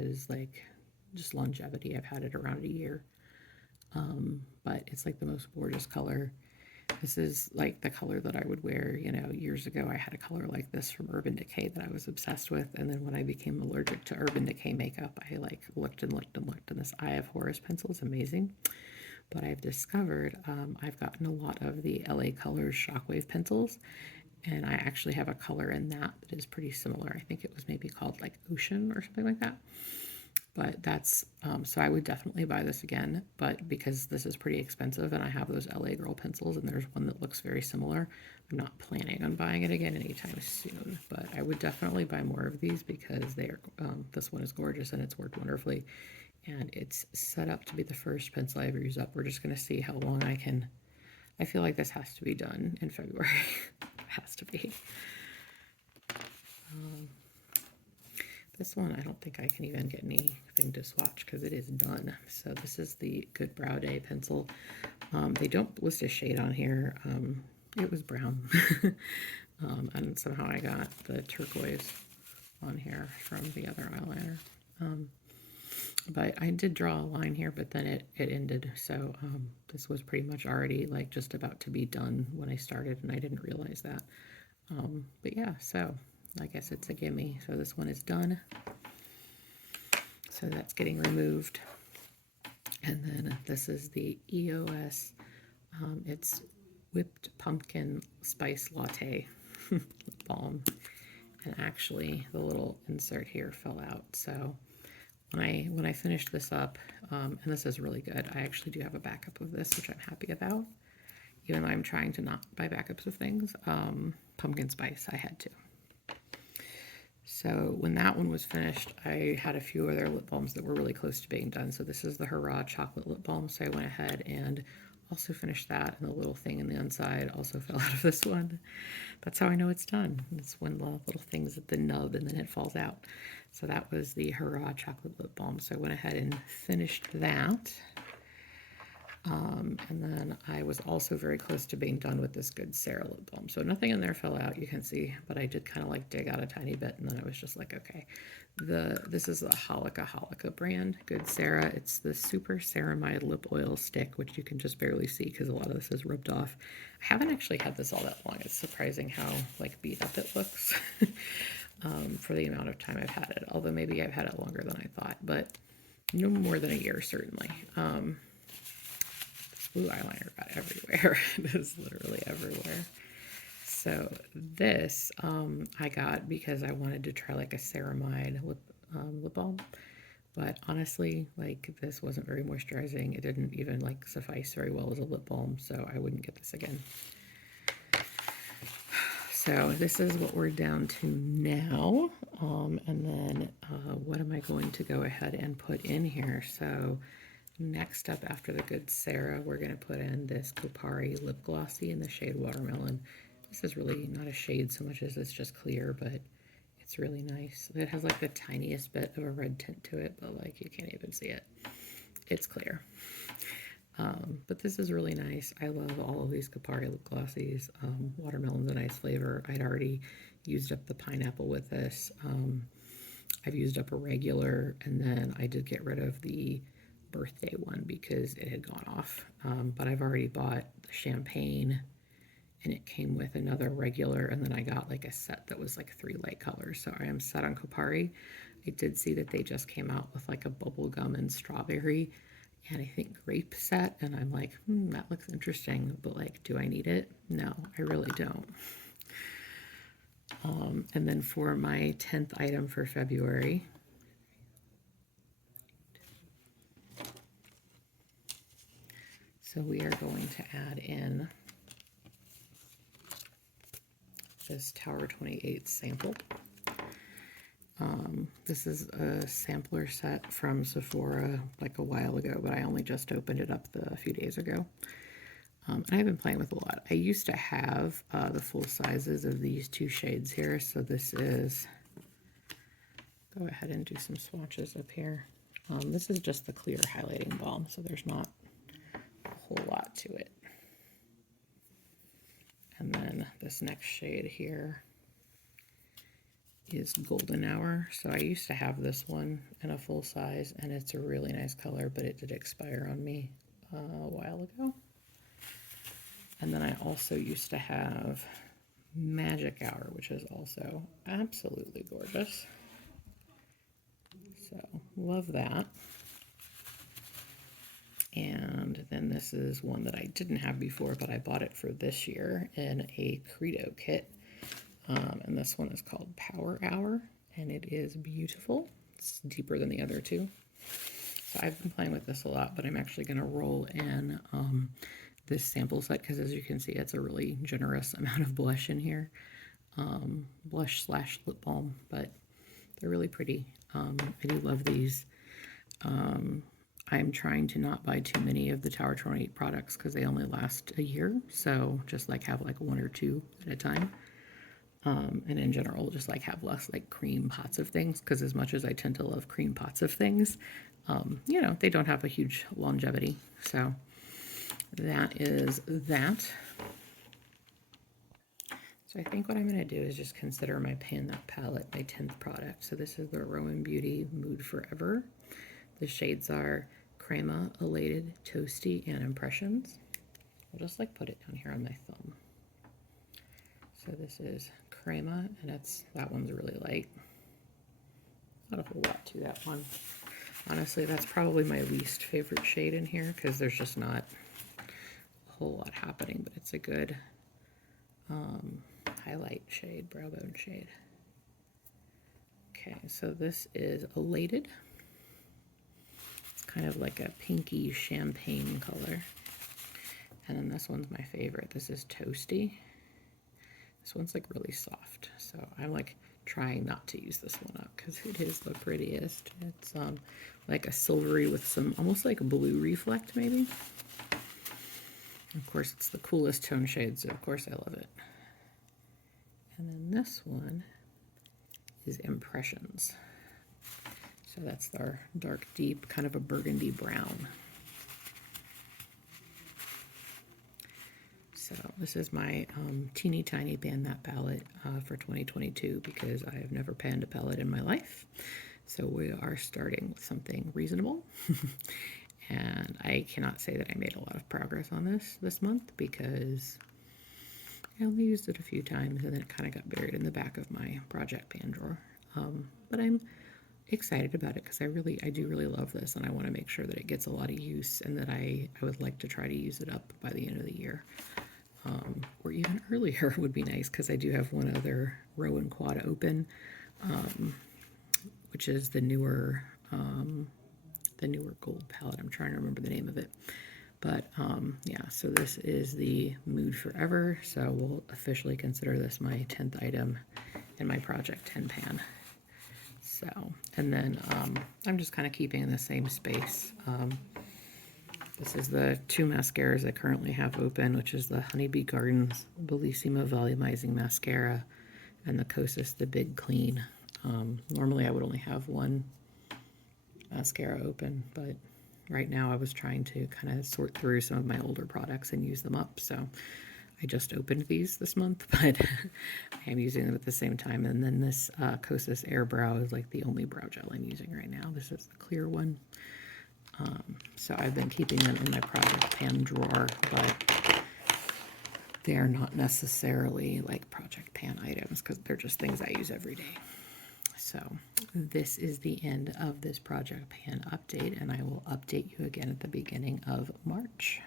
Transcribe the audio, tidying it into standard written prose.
is like just longevity. I've had it around a year. But it's like the most gorgeous color. This is like the color that I would wear, you know, years ago. I had a color like this from Urban Decay that I was obsessed with. And then when I became allergic to Urban Decay makeup, I like looked and looked and looked. And this Eye of Horus pencil is amazing. But I've discovered I've gotten a lot of the LA Colors Shockwave pencils. And I actually have a color in that is pretty similar. I think it was maybe called like Ocean or something like that. But that's, so I would definitely buy this again, but because this is pretty expensive and I have those LA Girl pencils and there's one that looks very similar, I'm not planning on buying it again anytime soon. But I would definitely buy more of these because they are, this one is gorgeous and it's worked wonderfully. And it's set up to be the first pencil I ever use up. We're just going to see how long I can. I feel like this has to be done in February. It has to be. This one, I don't think I can even get anything to swatch because it is done. So this is the Good Brow Day pencil. They don't list a shade on here. It was brown. And somehow I got the turquoise on here from the other eyeliner. But I did draw a line here, but then it ended. So this was pretty much already like just about to be done when I started, and I didn't realize that. But yeah, so I guess it's a gimme. So this one is done. So that's getting removed. And then this is the EOS. It's Whipped Pumpkin Spice Latte lip balm. And actually the little insert here fell out. So when I finished this up, and this is really good, I actually do have a backup of this, which I'm happy about. Even though I'm trying to not buy backups of things. Pumpkin spice, I had to. So when that one was finished, I had a few other lip balms that were really close to being done. So this is the Hurrah chocolate lip balm. So I went ahead and also finished that, and the little thing in the inside also fell out of this one. That's how I know it's done. It's when the little thing's at the nub and then it falls out. So that was the Hurrah chocolate lip balm. So I went ahead and finished that. And then I was also very close to being done with this Good Sarah lip balm. So nothing in there fell out, you can see, but I did kind of like dig out a tiny bit, and then I was just like, okay. This is the Holika brand, Good Sarah. It's the Super Ceramide Lip Oil Stick, which you can just barely see because a lot of this is rubbed off. I haven't actually had this all that long. It's surprising how like beat up it looks for the amount of time I've had it. Although maybe I've had it longer than I thought, but no more than a year certainly. Blue eyeliner got everywhere. It is literally everywhere. So this I got because I wanted to try like a ceramide lip balm. But honestly, like this wasn't very moisturizing. It didn't even like suffice very well as a lip balm, so I wouldn't get this again. So this is what we're down to now. And then what am I going to go ahead and put in here? So next up after the Good Sarah, we're going to put in this Kopari Lip Glossy in the shade Watermelon. This is really not a shade so much as it's just clear, but it's really nice. It has like the tiniest bit of a red tint to it, but like you can't even see it. It's clear. But this is really nice. I love all of these Kopari lip glossies. Watermelon's a nice flavor. I'd already used up the pineapple with this. I've used up a regular, and then I did get rid of the birthday one because it had gone off. But I've already bought the champagne, and it came with another regular, and then I got like a set that was like 3 light colors. So I am set on Kopari. I did see that they just came out with like a bubblegum and strawberry and I think grape set, and I'm like, that looks interesting, but like, do I need it? No, I really don't. And then for my 10th item for February, so we are going to add in this Tower 28 sample. This is a sampler set from Sephora like a while ago, but I only just opened it up a few days ago. And I've been playing with a lot. I used to have the full sizes of these 2 shades here, so this is, go ahead and do some swatches up here. This is just the clear highlighting balm, so there's not a whole lot to it. And then this next shade here is Golden Hour. So I used to have this one in a full size, and it's a really nice color, but it did expire on me a while ago. And then I also used to have Magic Hour, which is also absolutely gorgeous. So love that. And then this is one that I didn't have before, but I bought it for this year in a Credo kit. And this one is called Power Hour, and it is beautiful. It's deeper than the other two. So I've been playing with this a lot, but I'm actually going to roll in this sample set because, as you can see, it's a really generous amount of blush in here. Blush slash lip balm, but they're really pretty. I do love these. I'm trying to not buy too many of the Tower 28 products because they only last a year. So just like have like one or two at a time. And in general, just like have less like cream pots of things, because as much as I tend to love cream pots of things, you know, they don't have a huge longevity. So that is that. So I think what I'm going to do is just consider my Pan That palette my 10th product. So this is the Rowan Beauty Mood Forever. The shades are Crema, Elated, Toasty, and Impressions. I'll just like put it down here on my thumb. So this is Crema, and that one's really light. Not a whole lot to that one. Honestly, that's probably my least favorite shade in here because there's just not a whole lot happening, but it's a good highlight shade, brow bone shade. Okay, so this is Elated. It's kind of like a pinky champagne color. And then this one's my favorite. This is Toasty. This one's like really soft, so I'm like trying not to use this one up because it is the prettiest. It's like a silvery with some almost like a blue reflect maybe. Of course, it's the coolest tone shade, so of course I love it. And then this one is Impressions. So that's our dark, deep, kind of a burgundy brown. So this is my teeny tiny Pan That palette for 2022 because I have never panned a palette in my life. So we are starting with something reasonable. And I cannot say that I made a lot of progress on this month because I only used it a few times and then it kind of got buried in the back of my project pan drawer. But I'm excited about it because I do really love this, and I want to make sure that it gets a lot of use and that I would like to try to use it up by the end of the year. Or even earlier would be nice because I do have one other Rowan Quad open, which is the newer gold palette. I'm trying to remember the name of it. But yeah, so this is the Mood Forever. So we'll officially consider this my 10th item in my Project 10 pan. So, and then I'm just kind of keeping in the same space. This is the two mascaras I currently have open, which is the Honeybee Gardens Bellissima Volumizing Mascara and the Kosas The Big Clean. Normally I would only have one mascara open, but right now I was trying to kind of sort through some of my older products and use them up. So I just opened these this month, but I am using them at the same time. And then this Kosas Air Brow is like the only brow gel I'm using right now. This is the clear one. So I've been keeping them in my Project Pan drawer, but they are not necessarily like Project Pan items because they're just things I use every day. So this is the end of this Project Pan update, and I will update you again at the beginning of March.